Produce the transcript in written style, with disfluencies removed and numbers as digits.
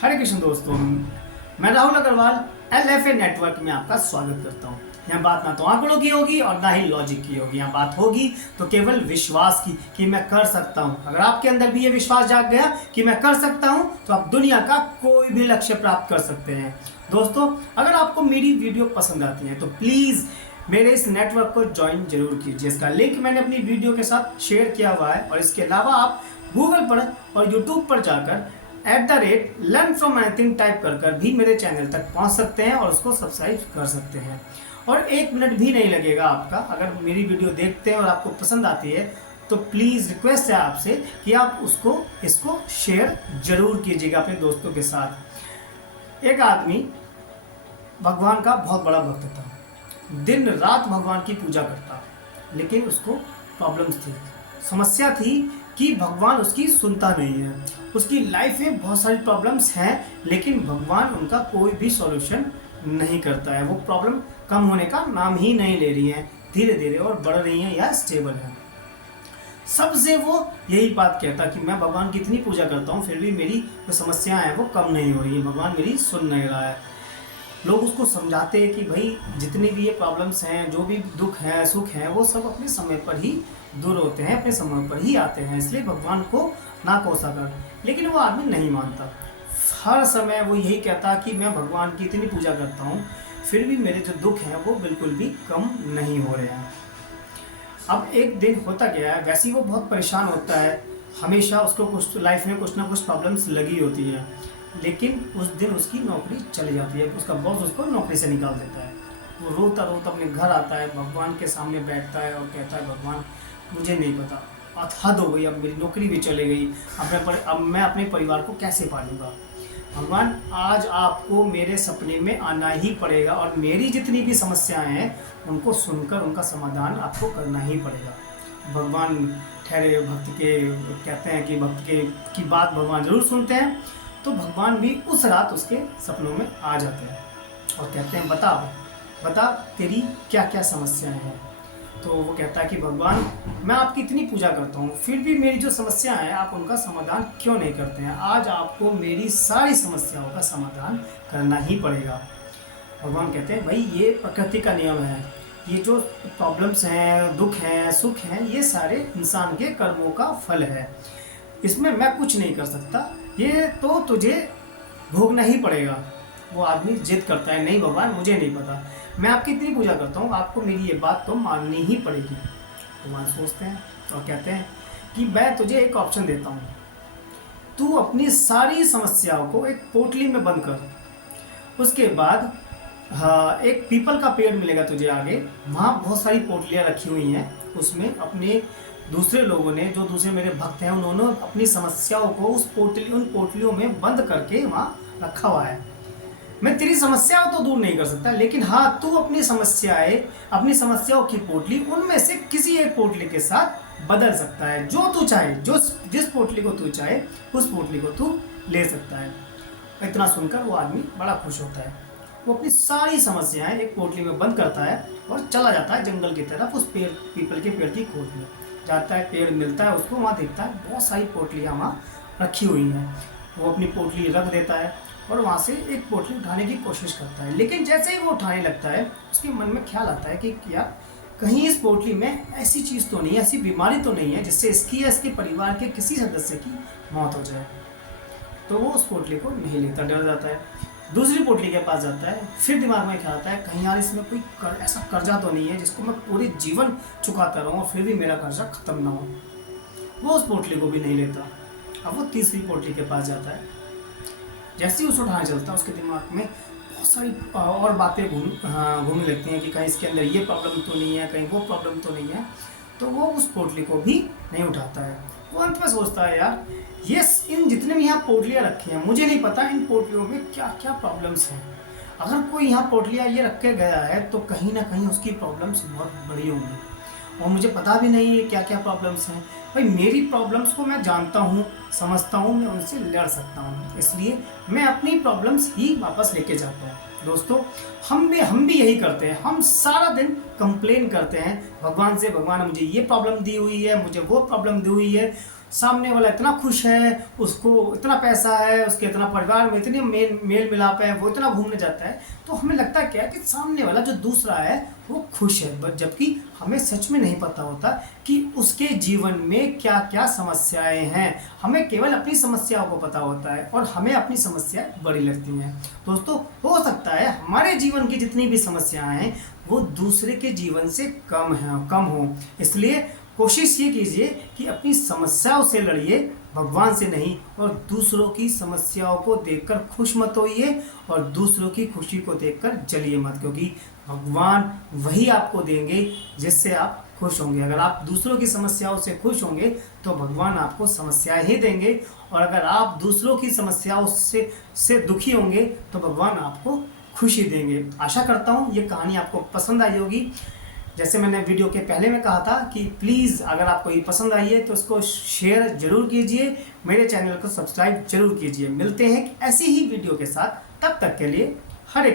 हरे कृष्ण दोस्तों, मैं Rahul Agarwal LFA network में आपका स्वागत करता हूँ। यहाँ बात ना तो आंकड़ों की होगी और ना ही लॉजिक की होगी। यहाँ बात होगी तो केवल विश्वास की कि मैं कर सकता हूँ। अगर आपके अंदर भी ये विश्वास जाग गया कि मैं कर सकता हूँ तो आप दुनिया का कोई भी लक्ष्य प्राप्त कर सकते हैं। दोस्तों, अगर आपको मेरी वीडियो पसंद आती है तो प्लीज़ मेरे इस नेटवर्क को ज्वाइन जरूर कीजिए। इसका लिंक मैंने अपनी वीडियो के साथ शेयर किया हुआ है और इसके अलावा आप गूगल पर और यूट्यूब पर जाकर @learn from anything टाइप कर भी मेरे चैनल तक पहुंच सकते हैं और उसको सब्सक्राइब कर सकते हैं। और 1 मिनट भी नहीं लगेगा आपका। अगर मेरी वीडियो देखते हैं और आपको पसंद आती है तो प्लीज़ रिक्वेस्ट है आपसे कि आप इसको शेयर जरूर कीजिएगा अपने दोस्तों के साथ। एक आदमी भगवान का बहुत बड़ा भक्त था, दिन रात भगवान की पूजा करता, लेकिन उसको प्रॉब्लम्स थी, समस्या थी कि भगवान उसकी सुनता नहीं है। उसकी लाइफ में बहुत सारी प्रॉब्लम्स हैं लेकिन भगवान उनका कोई भी सॉल्यूशन नहीं करता है। वो प्रॉब्लम कम होने का नाम ही नहीं ले रही है, धीरे धीरे और बढ़ रही हैं या स्टेबल है। सबसे वो यही बात कहता कि मैं भगवान की इतनी पूजा करता हूँ फिर भी मेरी जो समस्याएं हैं वो कम नहीं हो रही है, भगवान मेरी सुन नहीं रहा है। लोग उसको समझाते हैं कि भाई जितनी भी ये प्रॉब्लम्स हैं, जो भी दुख है सुख है, वो सब अपने समय पर ही दूर होते हैं, अपने समय पर ही आते हैं, इसलिए भगवान को ना कोसा कर। लेकिन वो आदमी नहीं मानता। हर समय वो यही कहता कि मैं भगवान की इतनी पूजा करता हूँ फिर भी मेरे जो दुख हैं वो बिल्कुल भी कम नहीं हो रहे हैं। अब एक दिन होता गया है, वैसे ही वो बहुत परेशान होता है, हमेशा उसको कुछ लाइफ में कुछ ना कुछ प्रॉब्लम्स लगी होती हैं। लेकिन उस दिन उसकी नौकरी चली जाती है, उसका बॉस उसको नौकरी से निकाल देता है। वो रोता रोता अपने घर आता है, भगवान के सामने बैठता है और कहता है भगवान मुझे नहीं पता, हद हो गई, अब मेरी नौकरी भी चली गई, अब मैं अपने परिवार को कैसे पालूंगा। भगवान आज आपको मेरे सपने में आना ही पड़ेगा और मेरी जितनी भी समस्याएं हैं उनको सुनकर उनका समाधान आपको करना ही पड़ेगा। भगवान ठहरे, भक्त के कहते हैं कि भक्त की बात भगवान जरूर सुनते हैं। तो भगवान भी उस रात उसके सपनों में आ जाते हैं और कहते हैं बता तेरी क्या क्या समस्याएं हैं। तो वो कहता है कि भगवान मैं आपकी इतनी पूजा करता हूँ फिर भी मेरी जो समस्या है आप उनका समाधान क्यों नहीं करते हैं। आज आपको मेरी सारी समस्याओं का समाधान करना ही पड़ेगा। भगवान कहते हैं भाई ये प्रकृति का नियम है, ये जो प्रॉब्लम्स हैं, दुख हैं, सुख हैं, ये सारे इंसान के कर्मों का फल है, इसमें मैं कुछ नहीं कर सकता, ये तो तुझे भोगना ही पड़ेगा। वो आदमी जिद करता है नहीं भगवान मुझे नहीं पता, मैं आपकी इतनी पूजा करता हूँ, आपको मेरी ये बात तो माननी ही पड़ेगी। भगवान सोचते हैं और कहते हैं कि मैं तुझे एक ऑप्शन देता हूँ, तू अपनी सारी समस्याओं को एक पोटली में बंद कर। उसके बाद हाँ, एक पीपल का पेड़ मिलेगा तुझे आगे, वहाँ बहुत सारी पोटलियाँ रखी हुई हैं, उसमें अपने दूसरे लोगों ने जो दूसरे मेरे भक्त हैं उन्होंने अपनी समस्याओं को उन पोटलियों में बंद करके वहाँ रखा हुआ है। मैं तेरी समस्याओं तो दूर नहीं कर सकता लेकिन हाँ तू अपनी समस्याओं की पोटली उनमें से किसी एक पोटली के साथ बदल सकता है, जो तू चाहे, जिस पोटली को तू चाहे उस पोटली को तू ले सकता है। इतना सुनकर वो आदमी बड़ा खुश होता है। वो अपनी सारी समस्याएं एक पोटली में बंद करता है और चला जाता है जंगल की तरफ, उस पीपल के पेड़ की खोज में जाता है। पेड़ मिलता है उसको, वहाँ देखता है बहुत सारी पोटलियाँ वहाँ रखी हुई हैं। वो अपनी पोटली रख देता है और वहाँ से एक पोटली उठाने की कोशिश करता है, लेकिन जैसे ही वो उठाने लगता है उसके मन में ख्याल आता है कि यार कहीं इस पोटली में ऐसी चीज़ तो नहीं है, ऐसी बीमारी तो नहीं है जिससे इसकी या इसके परिवार के किसी सदस्य की मौत हो जाए। तो वो उस पोटली को नहीं लेता, डर जाता है। दूसरी पोटली के पास जाता है, फिर दिमाग में ख्याल आता है कहीं यार इसमें कोई ऐसा कर्जा तो नहीं है जिसको मैं पूरे जीवन चुकाता रहूँ और फिर भी मेरा कर्जा ख़त्म ना हो। वो उस पोटली को भी नहीं लेता। अब वो तीसरी पोटली के पास जाता है। जैसे ही उसे उठाने चलता है उसके दिमाग में बहुत सारी और बातें घूमने लगती हैं कि कहीं इसके अंदर ये प्रॉब्लम तो नहीं है, कहीं वो प्रॉब्लम तो नहीं है। तो वो उस पोटली को भी नहीं उठाता है। वो अंत में सोचता है यार ये इन जितने भी यहाँ पोटलियाँ रखी हैं मुझे नहीं पता इन पोटलियों में क्या क्या प्रॉब्लम्स हैं। अगर कोई यहाँ पोटलियाँ ये रख के गया है तो कहीं ना कहीं उसकी प्रॉब्लम्स बहुत बड़ी होंगी और मुझे पता भी नहीं है क्या क्या प्रॉब्लम्स हैं। भाई मेरी प्रॉब्लम्स को मैं जानता हूँ, समझता हूँ, मैं उनसे लड़ सकता हूँ, इसलिए मैं अपनी प्रॉब्लम्स ही वापस लेके जाता हूँ। दोस्तों हम भी यही करते हैं। हम सारा दिन कंप्लेन करते हैं भगवान से, भगवान मुझे ये प्रॉब्लम दी हुई है, मुझे वो प्रॉब्लम दी हुई है, सामने वाला इतना खुश है, उसको इतना पैसा है, उसके इतना परिवार में इतनी मेल मिलाप है, वो इतना घूमने जाता है, तो हमें लगता क्या है कि सामने वाला जो दूसरा है वो खुश है, बट जबकि हमें सच में नहीं पता होता कि उसके जीवन में क्या क्या समस्याएं हैं। हमें केवल अपनी समस्याओं को पता होता है और हमें अपनी समस्याएं बड़ी लगती हैं। दोस्तों, हो सकता है हमारे जीवन की जितनी भी समस्याएं हैं वो दूसरे के जीवन से कम हो। इसलिए कोशिश ये कीजिए कि अपनी समस्याओं से लड़िए, भगवान से नहीं, और दूसरों की समस्याओं को देखकर खुश मत होइए और दूसरों की खुशी को देखकर जलिए मत, क्योंकि भगवान वही आपको देंगे जिससे आप खुश होंगे। अगर आप दूसरों की समस्याओं से खुश होंगे तो भगवान आपको समस्याएं ही देंगे, और अगर आप दूसरों की समस्याओं से दुखी होंगे तो भगवान आपको खुशी देंगे। आशा करता हूँ ये कहानी आपको पसंद आई होगी। जैसे मैंने वीडियो के पहले में कहा था कि प्लीज़ अगर आपको ये पसंद आई है तो उसको शेयर जरूर कीजिए, मेरे चैनल को सब्सक्राइब जरूर कीजिए। मिलते हैं ऐसी ही वीडियो के साथ, तब तक के लिए हरे